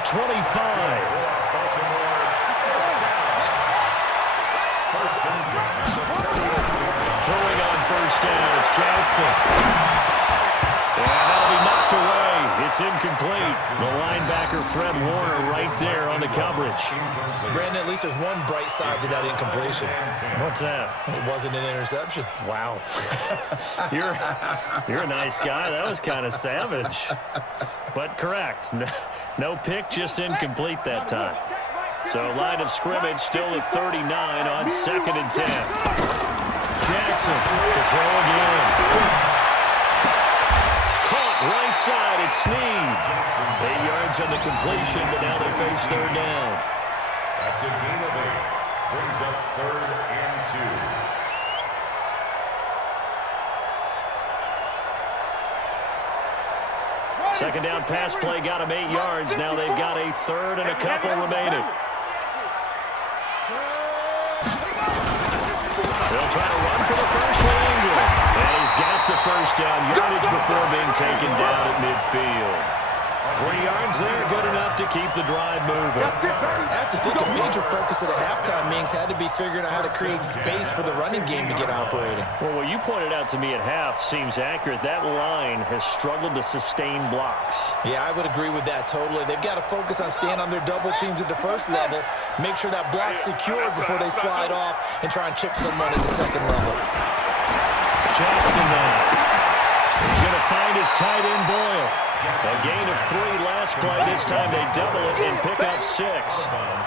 the 25. Throwing on first down, it's Jackson. And that'll be knocked away. It's incomplete. The linebacker, Fred Warner, right there on the coverage. Brandon, at least there's one bright side to that incompletion. What's that? It wasn't an interception. Wow. You're a nice guy. That was kind of savage. But correct. No pick, just incomplete that time. So line of scrimmage still at 39 on 2nd and 10. Jackson to throw again. Caught right side. It's Snead. 8 yards on the completion, but now they face 3rd down. That's a gain of 8. Brings up 3rd and 2. Second down pass play got him 8 yards. Now they've got a 3rd and a couple remaining. They'll try to run for the first one. And he's got the first down yardage before being taken down at midfield. 3 yards there, good enough to keep the drive moving. I have to think a major focus of the halftime meetings had to be figuring out how to create space for the running game to get operating. Well, what you pointed out to me at half seems accurate. That line has struggled to sustain blocks. Yeah, I would agree with that totally. They've got to focus on staying on their double teams at the first level, make sure that block's secured before they slide off and try and chip someone at the second level. Jackson now. He's going to find his tight end Boyle. A gain of 3 last play. This time they double it and pick up 6.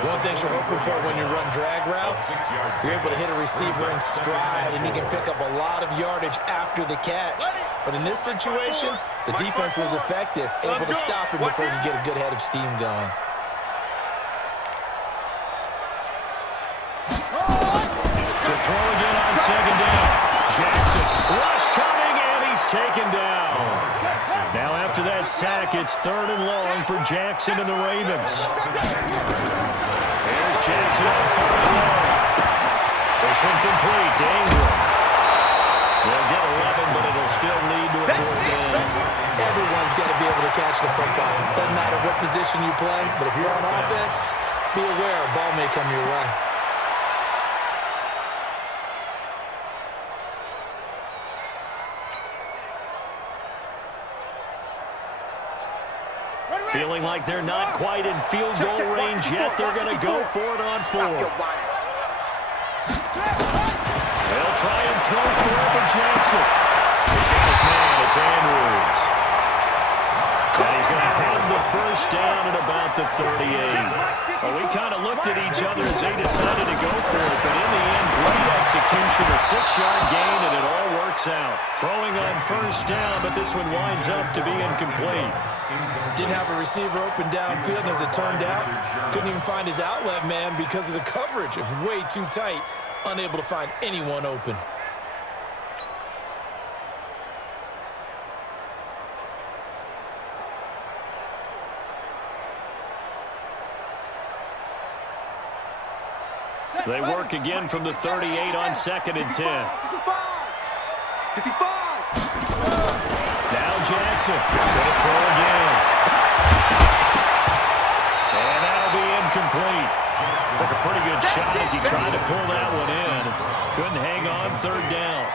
One thing you're hoping for when you run drag routes, you're able to hit a receiver in stride, and he can pick up a lot of yardage after the catch. But in this situation, the defense was effective, able to stop him before he could get a good head of steam going. To throw again on 2nd down. Jackson, rush coming, and he's taken down. Now after that sack, it's 3rd and long for Jackson and the Ravens. Here's Jackson on 3rd and long. This one complete to Ingram. They'll get 11, but it'll still lead to a 4th down. Everyone's got to be able to catch the football. Doesn't matter what position you play, but if you're on offense, be aware a ball may come your way. Feeling like they're not quite in field goal range yet. They're going to go for it on 4th. They'll try and throw for it to Jackson. He's got his man. It's Andrews. And he's going to have the first down at about the 38. Well, we kind of looked at each other as they decided to go for it, but in the end, great execution, a 6-yard gain, and it all works out. Throwing on first down, but this one winds up to be incomplete. Didn't have a receiver open downfield, and as it turned out, couldn't even find his outlet man because of the coverage. It was way too tight, unable to find anyone open. They work again from the 38 on 2nd and 10. Now Jackson going to throw again. And that'll be incomplete. Took a pretty good shot as he tried to pull that one in. Couldn't hang on 3rd down.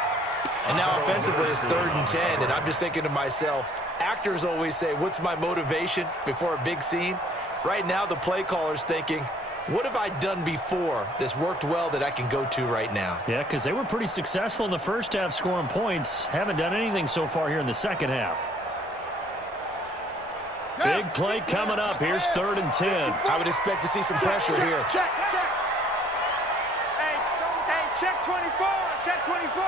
And now offensively it's 3rd and 10, and I'm just thinking to myself, actors always say, what's my motivation before a big scene? Right now the play caller's thinking, what have I done before that's worked well that I can go to right now? Yeah, because they were pretty successful in the first half scoring points. Haven't done anything so far here in the second half. Big play coming up. Here's 3rd and 10. I would expect to see some pressure here. Check. Hey, check 24. Check 24.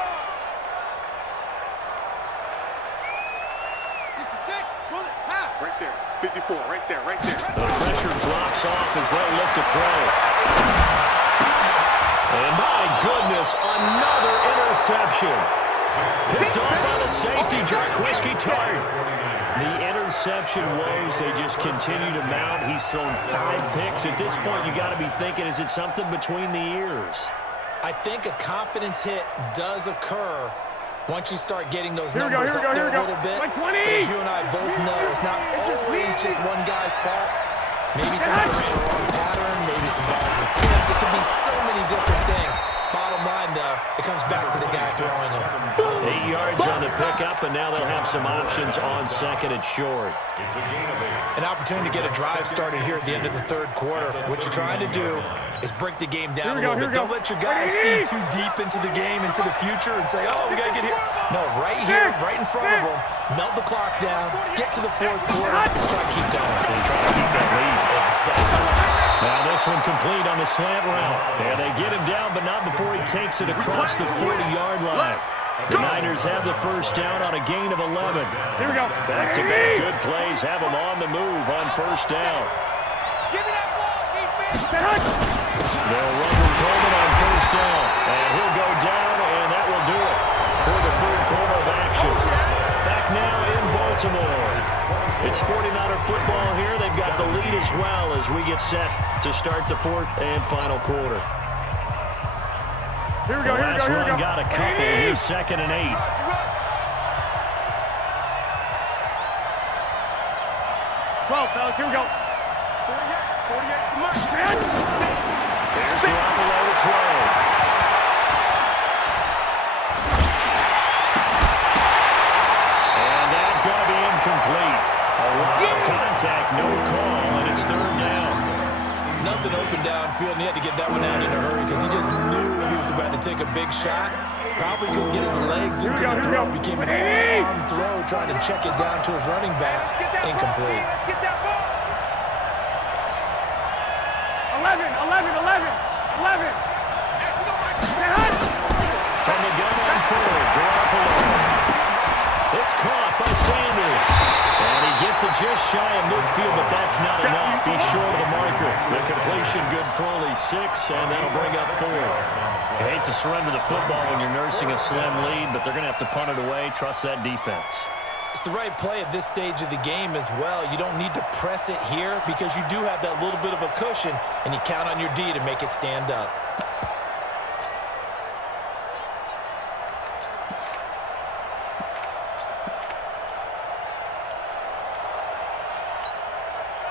66. Pull it. Half. Right there. 54. Right there. The pressure drops off as they look to throw. And my goodness, another interception. Picked off by the safety, Jarquiski Tart. The interception woes, they just continue to mount. He's thrown 5 picks. At this point, you got to be thinking, is it something between the ears? I think a confidence hit does occur once you start getting those numbers up there a little bit. But as you and I both know, it's not always just one guy's fault. Maybe somebody ran a wrong pattern. Maybe some balls were tipped. It could be so many different things. Bottom line, though, it comes back to the guy throwing them. 8 yards on the pickup, and now they'll have some options on second and short. It's a gain of 8. An opportunity to get a drive started here at the end of the third quarter. What you're trying to do is break the game down a little bit. Don't let your guys see too deep into the game, into the future, and say, oh, we got to get here. No, right here, right in front of them, melt the clock down, get to the fourth quarter, try to keep going. Try to keep that lead. Exactly. Now this one complete on the slant route. And they get him down, but not before he takes it across the 40-yard line. The Niners have the first down on a gain of 11. Here we go. Back-to-back good plays have them on the move on first down. Give me that ball, defense. They'll run with Coleman on first down. And he'll go down, and that will do it for the third quarter of action. Back now in Baltimore. It's 49er football here. They've got the lead as well as we get set to start the fourth and final quarter. Here we go, the last run got a couple. Here's 2nd and 8. 12, fellas, here we go. 48, come on. There's Garoppolo to throw. And that's going to be incomplete. A lot of contact, no call, and it's third down. Nothing open downfield, and he had to get that one out in a hurry because he just knew he was about to take a big shot. Probably couldn't get his legs into the throw. Became an all-arm throw, trying to check it down to his running back. Incomplete. Let's get that ball. 11. From the gun on forward, Garoppolo. It's caught by Sanders. And he gets it just shy of midfield, but that's not enough. He's short of the marker. The completion good for only 6, and that'll bring up fourth. You hate to surrender the football when you're nursing a slim lead, but they're going to have to punt it away. Trust that defense. It's the right play at this stage of the game as well. You don't need to press it here because you do have that little bit of a cushion, and you count on your D to make it stand up.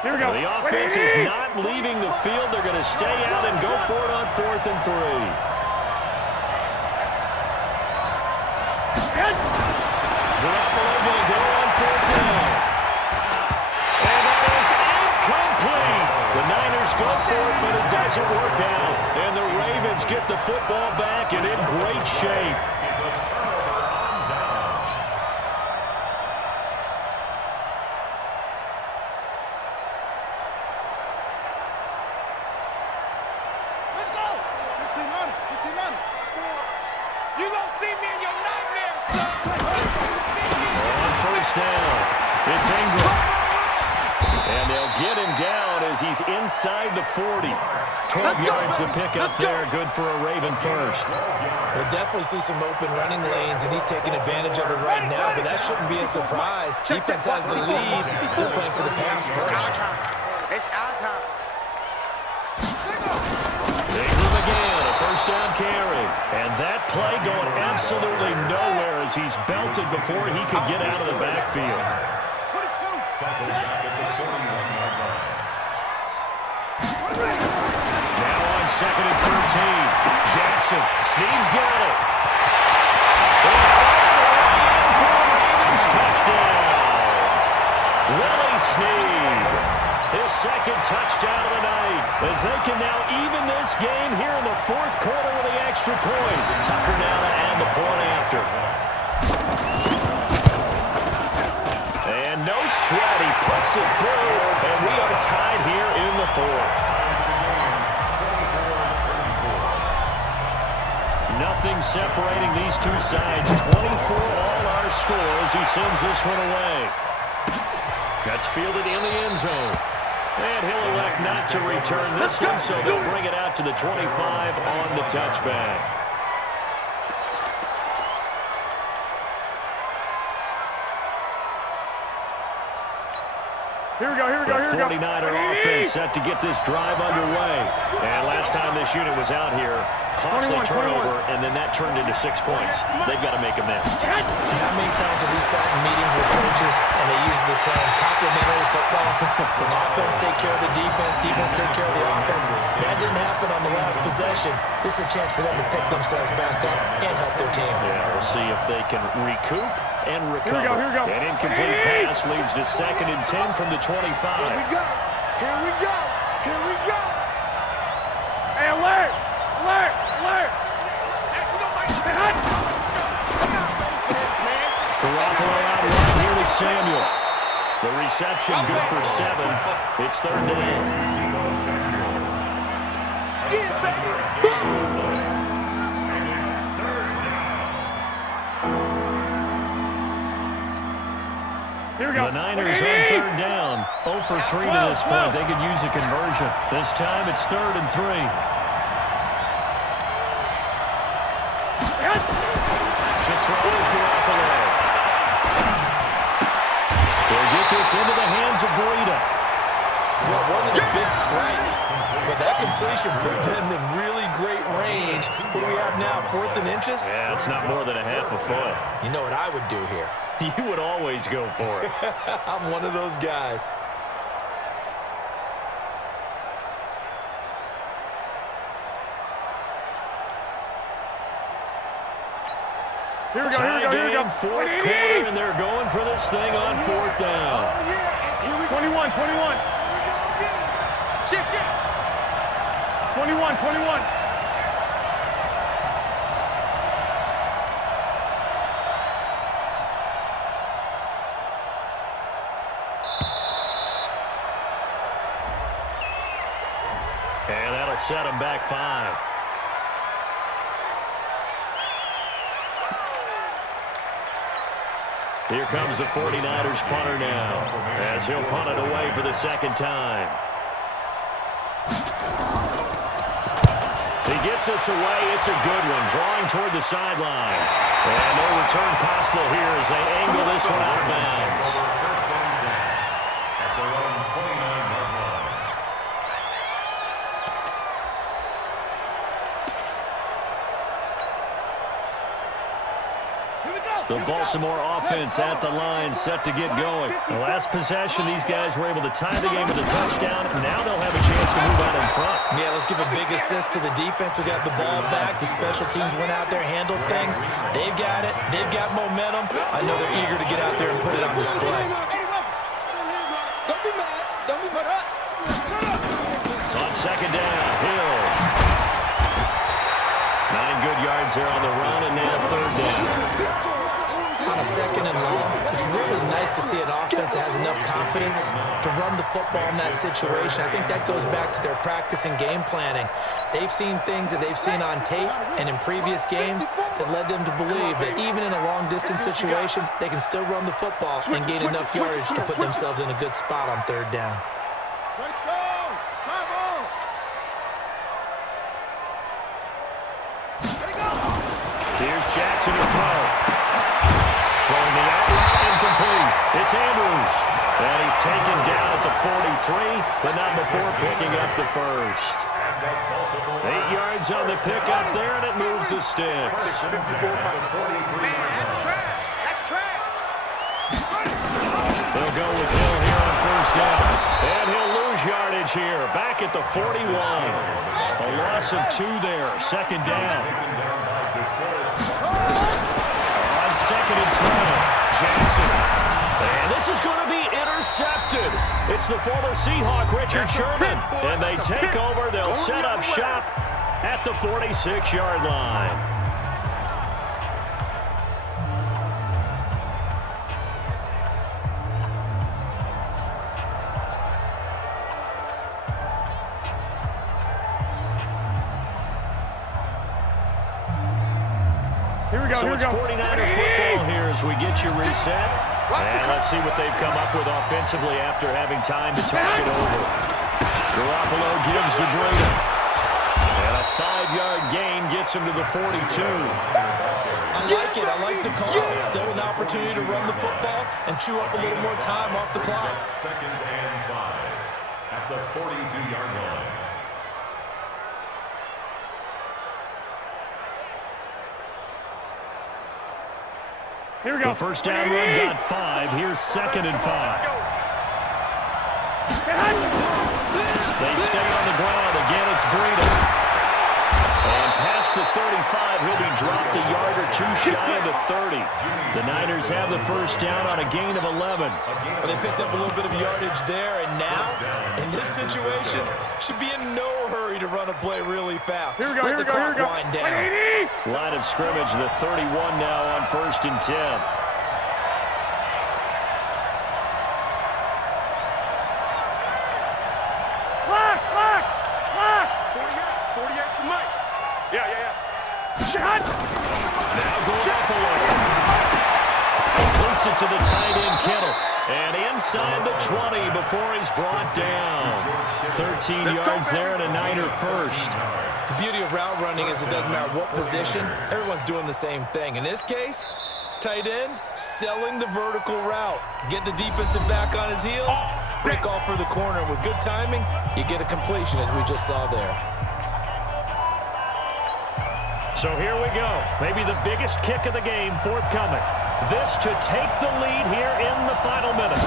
Here we go. The offense is not leaving the field. They're going to stay out and go for it on 4th and 3. Garoppolo going to go on 4th down. And that is incomplete. The Niners go for it, but it doesn't work out. And the Ravens get the football back and in great shape. You gonna see me in your nightmares, son. On first down, it's Ingram. And they'll get him down as he's inside the 40. 12 yards to pick up there. Good for a Raven first. We'll definitely see some open running lanes, and he's taking advantage of it right now, but that shouldn't be a surprise. Defense has the lead. They're playing for the pass first. It's our time. Ingram again, a first down carry. And that play going absolutely nowhere as he's belted before he could get out of the backfield. Tackled back at the 41-yard line. Now on 2nd and 13. Jackson. Snead's got it. And for a Ravens touchdown. Willie Snead. His 2nd touchdown of the night as they can now even this game here in the 4th quarter with the extra point. Tucker now to add the point after. And no sweat, he puts it through, and we are tied here in the 4th. Nothing separating these two sides. 24 all our score as he sends this one away. That's fielded in the end zone. And he'll elect not to return this one, so they'll bring it out to the 25 on the touchback. Here we go, here we go, The here we go. 49er offense set to get this drive underway. And last time this unit was out here, costly 21. turnover, and then that turned into 6 points. They've got to make amends. How many times have we sat in meetings with coaches and they use the term complementary football? Offense take care of the defense, defense take care of the offense. That didn't happen on the last possession. This is a chance for them to pick themselves back up and help their team. Yeah, we'll see if they can recoup and recover. Here we go. An incomplete pass leads to 2nd and 10 from the 25. Here we go. Here we go. Here we go. Hey, alert! Alert! Alert! Garoppolo out wide. Here is Samuel. The reception good for 7. It's 3rd down. Yeah, baby. Here we go. The Niners on 3rd down. 0 for 3 to this point. They could use a conversion. This time it's 3rd and 3. To throw is Garoppolo. They'll get this into the hands of Breida. Well, it wasn't a big strike, but that completion put them in really great range. What do we have now, 4th and inches? Yeah, it's not more than a half a foot. You know what I would do here? You would always go for it. I'm one of those guys. Here we go, Tie here we go, here we go. game, 4th quarter, and they're going for this thing on 4th down. Oh, yeah. And here we go. 21. Shit. 21. And that'll set them back 5. Here comes the 49ers punter now, as he'll punt it away for the 2nd time. He gets us away. It's a good one, drawing toward the sidelines. And no return possible here as they angle this one out of bounds. The Baltimore offense at the line, set to get going. The last possession, these guys were able to tie the game with a touchdown. Now they'll have a chance to move out in front. Yeah, let's give a big assist to the defense who got the ball back. The special teams went out there, handled things. They've got it. They've got momentum. I know they're eager to get out there and put it on display. Don't be mad. Don't be mad. On 2nd down, Hill. 9 good yards there on the run, and now 3rd down. On a 2nd and long, it's really nice to see an offense that has enough confidence to run the football in that situation. I think that goes back to their practice and game planning. They've seen things that they've seen on tape and in previous games that led them to believe that even in a long-distance situation, they can still run the football and gain enough yardage to put themselves in a good spot on 3rd down. Here's Jackson to throw. Throwing the out route, incomplete. It's Andrews. And he's taken down at the 43, but not before picking up the 1st. 8 yards on the pickup there, and it moves the sticks. Man, that's trash. That's trash. They'll go with Hill here on 1st down. And he'll lose yardage here, back at the 41. A loss of 2 there, 2nd down. On 2nd and 12, Jackson. And this is going to be intercepted. It's the former Seahawk, Richard Sherman. And they take over. They'll set up shop at the 46-yard line. So it's 49er football here as we get you reset. And let's see what they've come up with offensively after having time to talk it over. Garoppolo gives to Breida. And a 5-yard gain gets him to the 42. I like it. I like the call. Still an opportunity to run the football and chew up a little more time off the clock. 2nd and 5 at the 42-yard line. Here we go. The first down run got 5. Here's 2nd and 5. They stay on the ground. Again, it's Breida. And past the 35, he'll be dropped a yard or two shy of the 30. The Niners have the first down on a gain of 11. Well, they picked up a little bit of yardage there, and now, in this situation, should be in no hurry to run a play really fast. Here we go, Let here we the go, clock here we go. wind down. Line of scrimmage, the 31 now on 1st and 10. Lock! 48 for Mike. Yeah. Shot! Now going up a little. Completes it to the tight end, Kittle. And inside the 20 before he's brought down. 13 yards there and a Niner first. The beauty of route running is it doesn't matter what position. Everyone's doing the same thing. In this case, tight end, selling the vertical route. Get the defensive back on his heels, break off for the corner. With good timing, you get a completion, as we just saw there. So here we go. Maybe the biggest kick of the game forthcoming. This to take the lead here in the final minute.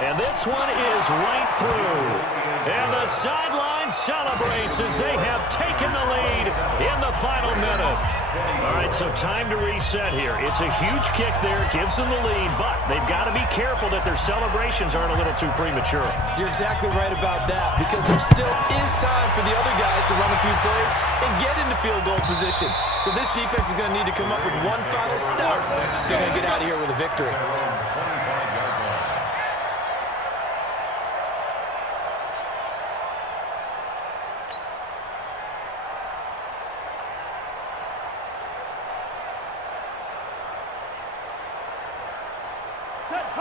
And this one is right through. And the sideline celebrates as they have taken the lead in the final minute. All right, so time to reset here. It's a huge kick there. Gives them the lead, but they've got to be careful that their celebrations aren't a little too premature. You're exactly right about that, because there still is time for the other guys to run a few plays and get into field goal position. So this defense is going to need to come up with one final stop if they're going to get out of here with a victory.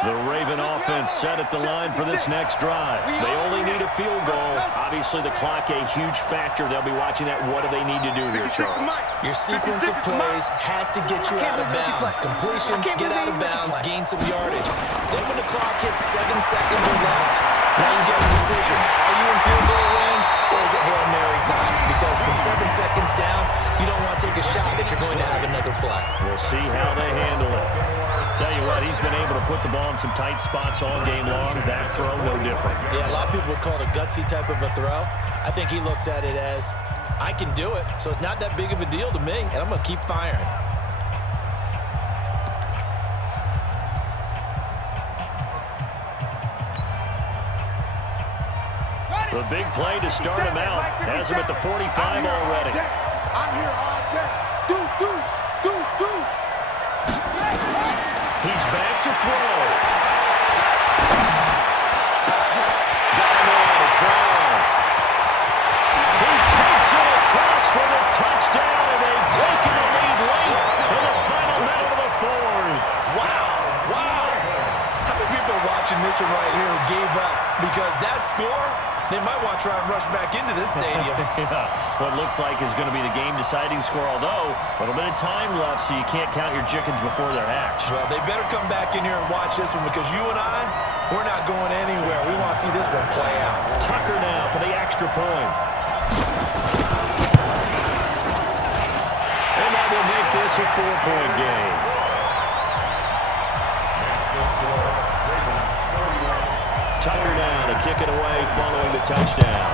The Raven offense set at the line for this next drive. They only need a field goal. Obviously, the clock a huge factor. They'll be watching that. What do they need to do here, Charles? Your sequence of plays has to get you out of bounds. Completions, get out of bounds, gain some yardage. Then when the clock hits 7 seconds or left, now you get a decision. Are you in field goal range, or is it Hail Mary time? Because from 7 seconds down, you don't want to take a shot that you're going to have another play. We'll see how they handle it. Tell you what, he's been able to put the ball in some tight spots all game long. That throw, no different. Yeah, a lot of people would call it a gutsy type of a throw. I think he looks at it as, I can do it, so it's not that big of a deal to me, and I'm going to keep firing. The big play to start him out. Has him at the 45 already. I'm here all day. Deuce. He's back to throw. Got him in. It's Brown. He takes it across for the touchdown, and they've taken the lead late in the final minute of the fourth. Wow. How many people are watching this one right here who gave up? Because that score, they might want to try and rush back into this stadium. Yeah, what looks like is going to be the game-deciding score, although a little bit of time left, so you can't count your chickens before they're hatched. Well, they better come back in here and watch this one, because you and I, we're not going anywhere. We want to see this one play out. Tucker now for the extra point. And that will make this a 4-point game. Tucker now to kick it away following the touchdown.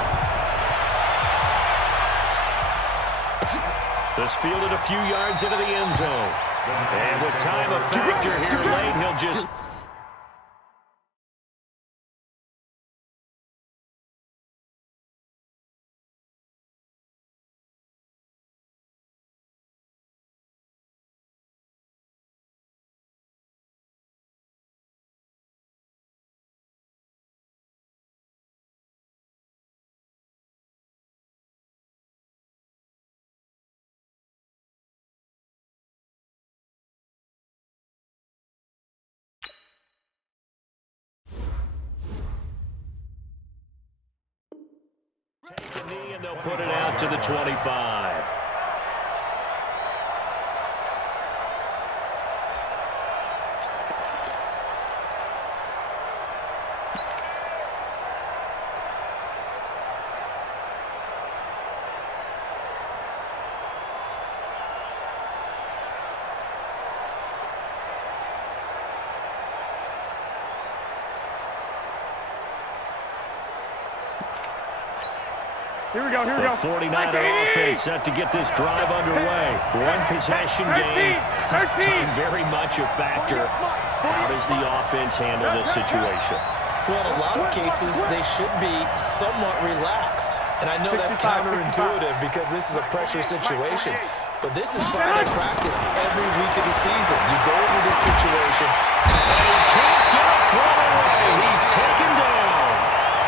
This fielded a few yards into the end zone. And with time a factor here late, he'll just... Take a knee, and they'll put it out to the 25. Here we go. The 49er offense set to get this drive underway. One possession game. Time very much a factor. How does the offense handle this situation? Well, in a lot of cases, they should be somewhat relaxed. And I know that's counterintuitive because this is a pressure situation. But this is Friday practice every week of the season. You go over this situation. And he can't get it thrown away. He's taken down.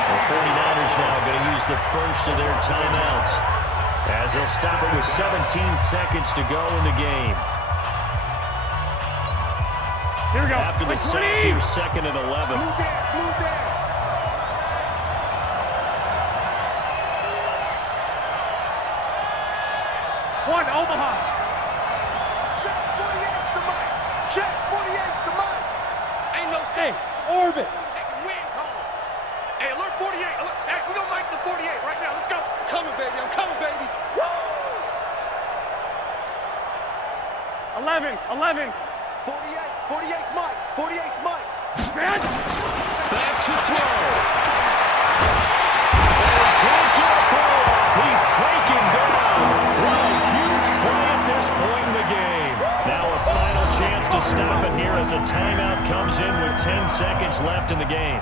The 49ers now going to use the first of their timeouts as they'll stop it with 17 seconds to go in the game. Here we go. After the sack, here's second and 11. Blue there. One, Omaha. Check 48's the mic. Check 48's the mic. Ain't no shame. Orbit. Taking wins on him. Hey, alert 48. Alert. Hey, we're going to mic the 48 right now. Let's go. Coming, baby. I'm coming, baby. Woo! 11. 48's mic. 48's mic. Back to throw. And he can't get a throw up. He's taken down. What a huge play at this point in the game. Now a final chance to stop it here as a timeout comes in with 10 seconds left in the game.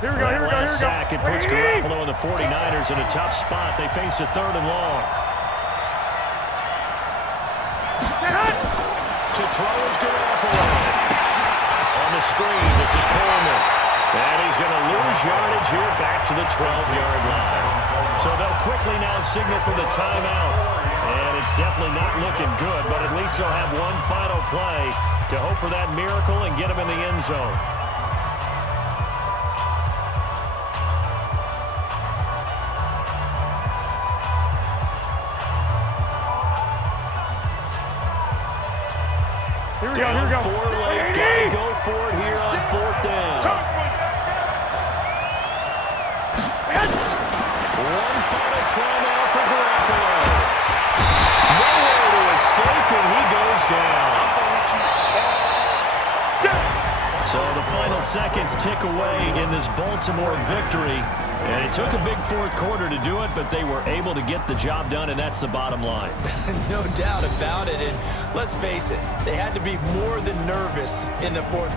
Here we go. Sack, it puts Garoppolo and the 49ers in a tough spot. They face a third and long. To throw is Garoppolo. On the screen, this is Coleman. And he's going to lose yardage here back to the 12-yard line. So they'll quickly now signal for the timeout. And it's definitely not looking good, but at least they'll have one final play to hope for that miracle and get him in the end zone. Here we go. Down 4 late. Gotta go for it here on fourth down. One final try now for Garoppolo. Nowhere to escape, and he goes down. So the final seconds tick away in this Baltimore victory. And it took a big fourth quarter to do it, but they were able to get the job done, and that's the bottom line. No doubt about it. And let's face it, they had to be more than nervous in the fourth quarter.